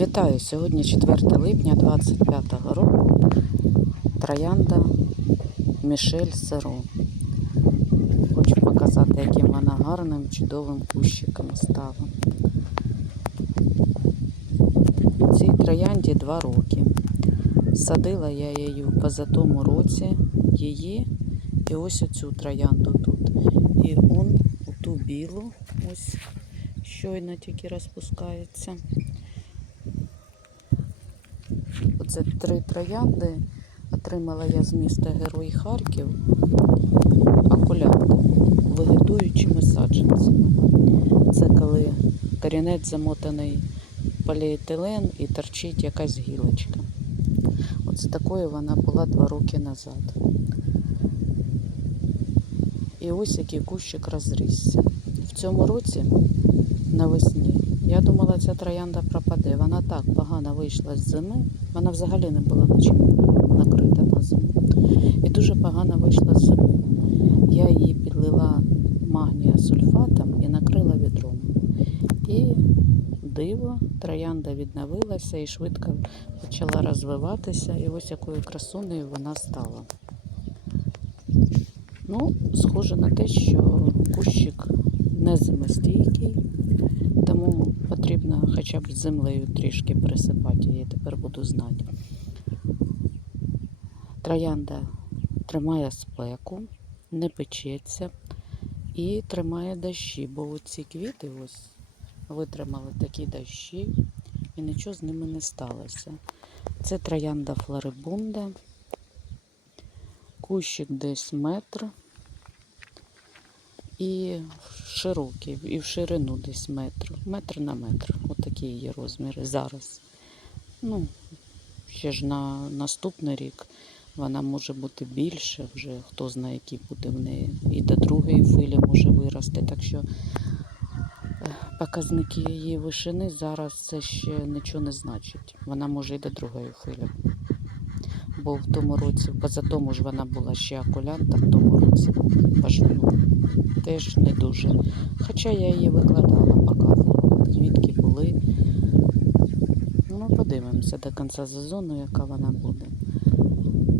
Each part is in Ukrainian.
Вітаю! Сьогодні 4 липня 25-го року. Троянда Мішель Серо. Хочу показати, яким вона гарним, чудовим кущиком стала. Цій троянді 2 роки. Садила я її в позатому році, її і ось оцю троянду тут. І он ту білу, ось щойно тільки розпускається. Оце три троянди. Отримала я з міста Герой Харків акулянти вегетуючими саджанцями. Це коли корінець замотаний поліетилен і торчить якась гілочка. Оце такою вона була два роки назад. І ось який кущик розрісся. В цьому році навесні я думала, ця троянда пропаде. Вона так погано вийшла з зими. Вона взагалі не була нічим накрита на зиму. І дуже погано вийшла з зими. Я її підлила магнія сульфатом і накрила відром. І диво, троянда відновилася і швидко почала розвиватися. І ось якою красунею вона стала. Ну, схоже на те, що кущик не зимостійкий, потрібно хоча б землею трішки присипати, я тепер буду знати. Троянда тримає спеку, не печеться і тримає дощі, бо ці квіти ось витримали такі дощі і нічого з ними не сталося. Це троянда флорибунда, кущик десь метр і широкий, і в ширину десь метр, метр на метр. Отакі її розміри зараз. Ну, ще ж на наступний рік вона може бути більше, вже хто знає, який буде в неї. І до другої хвилі може вирости. Так що е, показники її вишини зараз це ще нічого не значить. Вона може і до другої хвилі. Бо в тому році, позатому ж вона була ще акулянта, в тому році пажину теж не дуже. Хоча я її викладала, показувала, звідки були. Ну, подивимося до кінця сезону, яка вона буде.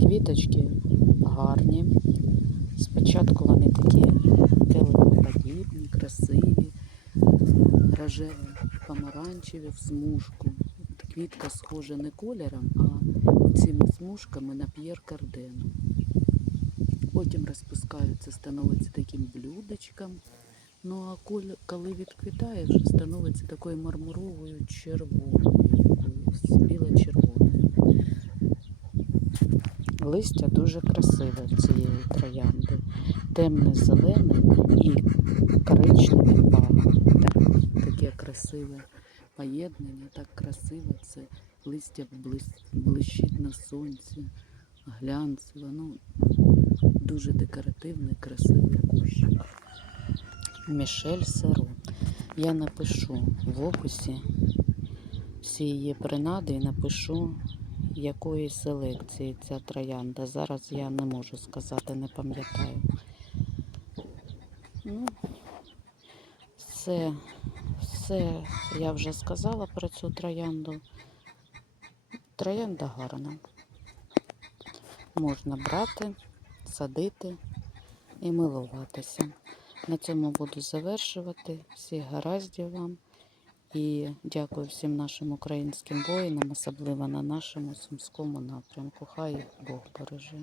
Квіточки гарні. Спочатку вони такі килимоподібні, красиві, рожеві, помаранчеві в смужку. Квітка схожа не кольором, а цими смужками на п'єр кардену. Потім розпускаються, становиться таким блюдечком. Ну а коль- коли відквітає, вже становиться такою мармуровою червоною, біло-червоною. Листя дуже красиве цієї троянди. Темне зелене і коричневий пах. Так, таке красиве поєднання, так красиво. Це листя блищить на сонці, глянцево. Ну, дуже декоративний, красивий кущик. Мішель Серо. Я напишу в описі всі її принади і напишу, якої селекції ця троянда. Зараз я не можу сказати, не пам'ятаю. Ну, все, все я вже сказала про цю троянду. Троянда гарна. Можна брати, садити і милуватися. На цьому буду завершувати. Всіх гараздів вам. І дякую всім нашим українським воїнам, особливо на нашому сумському напрямку. Хай Бог береже.